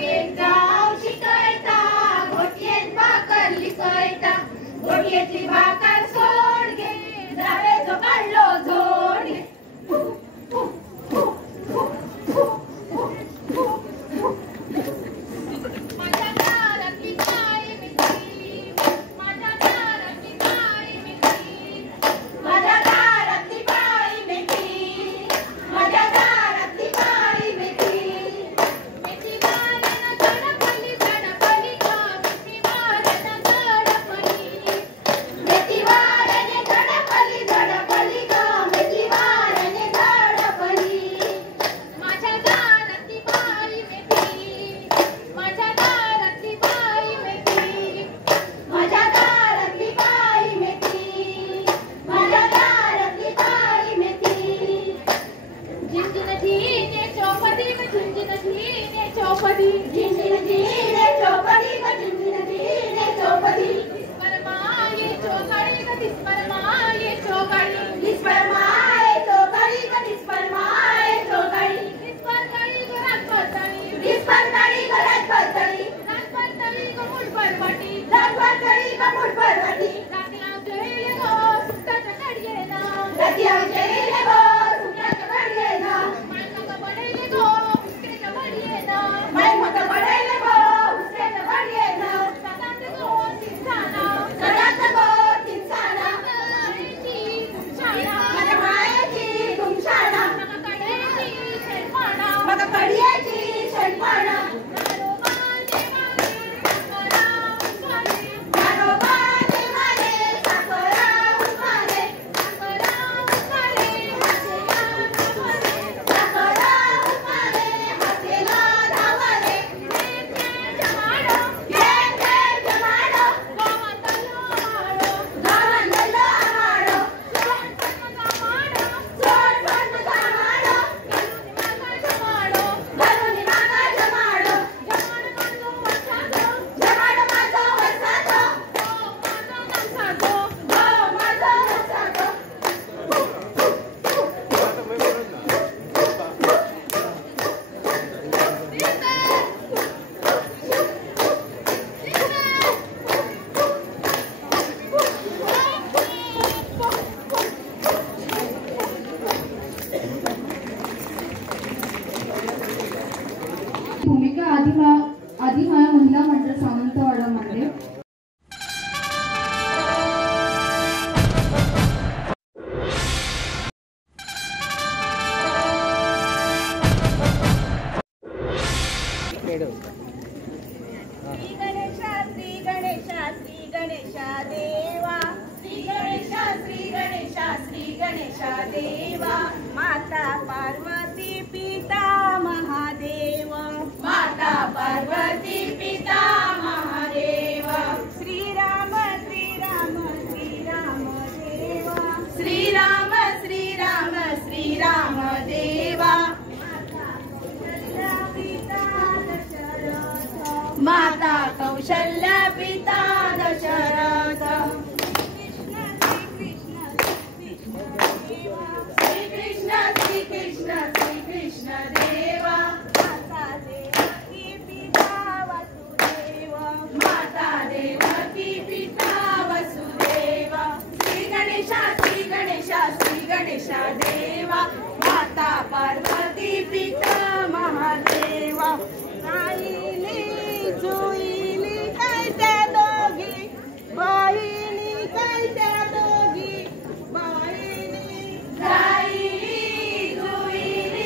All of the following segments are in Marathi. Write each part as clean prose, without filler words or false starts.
येत जाव शिकयता घोटयेत भाकर लिकयता घोटयेतली भाकर सोड घे जावेचो काढलो झोड घे माझ्या दारातली काळी मिठी माझ्या दारातली काळी मिठी माझ्या दारातली काळी मिठी माझ्या दारातली काळी मिठी मिठी वारण झडपली झडपली ग मिठी वारण झडपली मिठी वारण झडपली झडपली ग मिठी वारण झडपली माझ्या दारातली बाई मिठी माझ्या दारातली बाई मिठी माझ्या दारातली बाई मिठी माझ्या दारातली बाई मिठी झिंझिन झिने चौपदी में झिंझिन झिने चौपदी झिंझिन झिने चौपदी में झिंझिन झिने चौपदी परमाये चौकड़ी का दिस परमाये चौकड़ी दिस परमाये चौकड़ी का दिस परमाये चौकड़ी दिस परकड़ी को रात परतड़ी दिस परकड़ी को रात परतड़ी रात परतड़ी को मुठ परवटी रात परतड़ी को मुठ परवटी रातिया जेले गो सुट्टा चकड़िए ना रातिया जेले गो सुट्टा चकड़िए ना माय मका बड़ेले गो उसके चकड़िए ना माय मका बड़ेले गो उसके चकड़िए ना सदात गो तिनसाना मायेची तुमशाना मका कडेची शेणपाणा मका कडियाची शेणपाणा भूमिका आदिमाया महिला मंडळ सावंतवाडामध्ये श्री गणेशा देवा श्री गणेशा श्री गणेशा श्री गणेशा देवा माता पार्वती पिता महादेव माता पार्वती पिता महादेव श्रीराम श्रीराम श्रीराम देवा श्रीराम श्रीराम श्रीराम देवा माता कौशल्या पिता दशरथ श्री कृष्ण श्री कृष्ण श्री कृष्ण देवा माता देवकी पिता वसुदेव माता देवकी पिता वसुदेव श्री गणेशा श्री गणेशा श्री गणेशा देवा माता पार्वती पिता महादेवा जुईली काय त्या दोघी बहिणी काय त्या दोघी बहिणी जुईली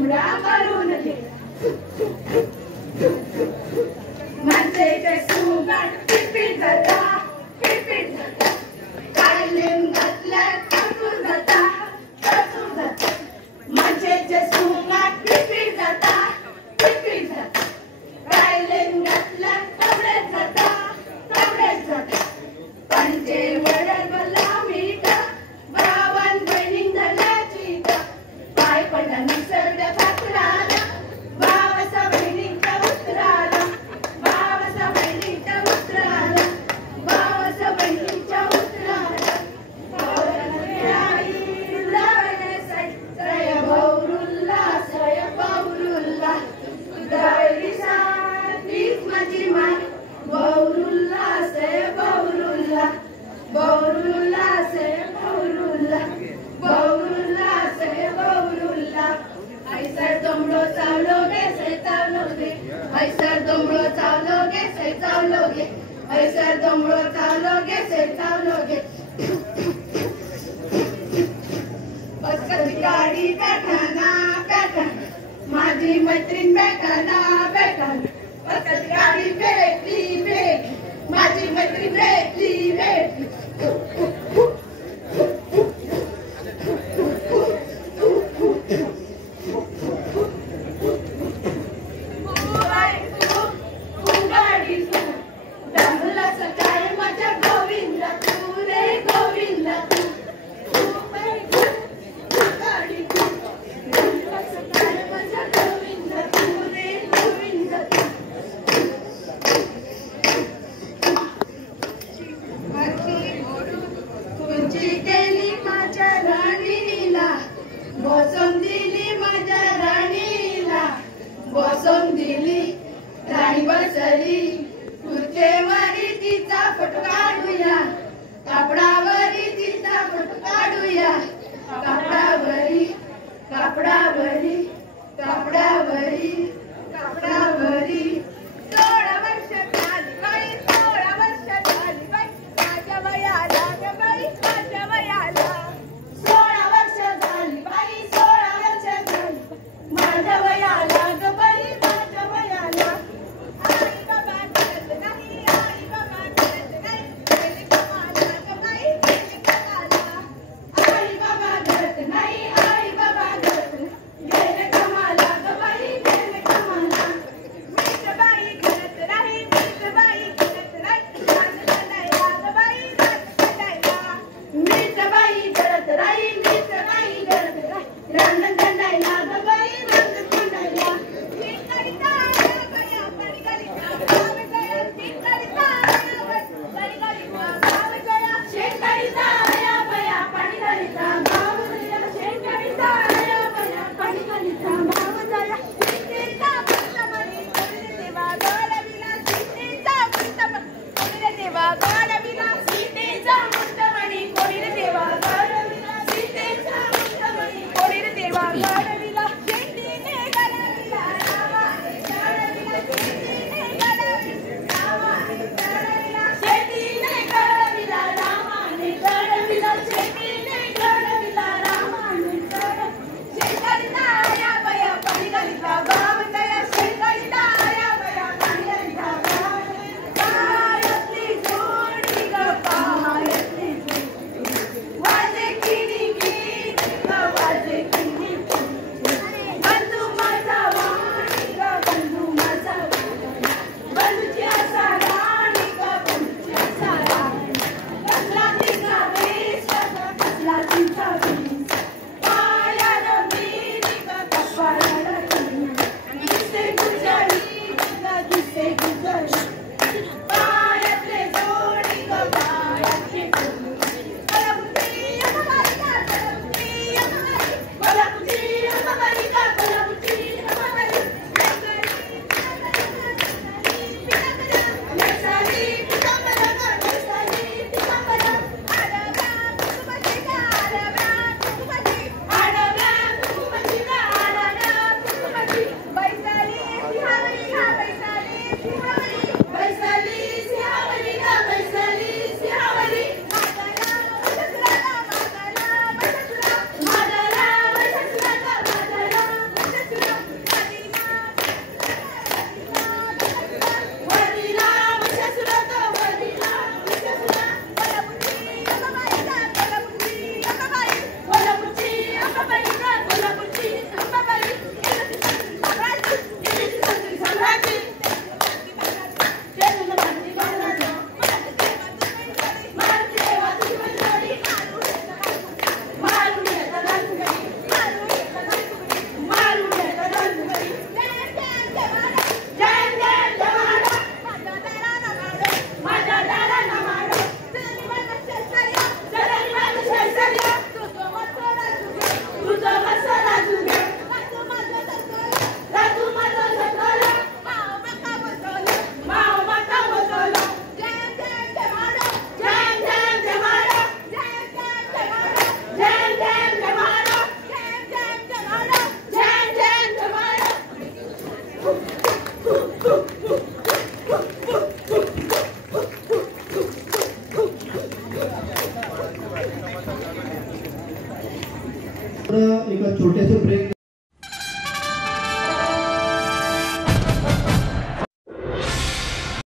कोंबड्या करून दे माणसेचे सुगंध पिपीट जाता पिपीट जाता कायलीन घातल्यात कसूर जाता कसूर जाता माणसेचे सुगंध पिपीट जाता पिपीट जाता कायलीन घातल्यात कवडेच जाता कवडेच जाता पंचे वडवला मीठ भावन बहिणी झाल्याची पाय पडला निसर्ग पात्राला भावाचा बहिणीच्या उतराला भावाचा बहिणीच्या उतराला भावाचा बहिणीच्या उतराला सय बौरुल्ला सय बौरुल्ला दळीसा तीच माझी मान बौरुल्ला सय बौरुल्ला बौरुल्ला सय बौरुल्ला बौरुल्ला सय बौरुल्ला ऐसर दोमडो चावलोगे सै चावलोगे ऐसर दोमडो चावलोगे सै चावलोगे ऐसर दोमडो चावलोगे सै चावलोगे बसकत गाडी बैठाना बैठाना माझी मैत्रीण बैठाना बैठाना बसकत गाडी भेटली भेटली माझी मैत्रीण भेटली भेटली बसवून दिली राणी बसली खुर्चीवरी तिचा फोटो काढूया कापडावरी तिचा फोटो काढूया कापडावरी कापडावरी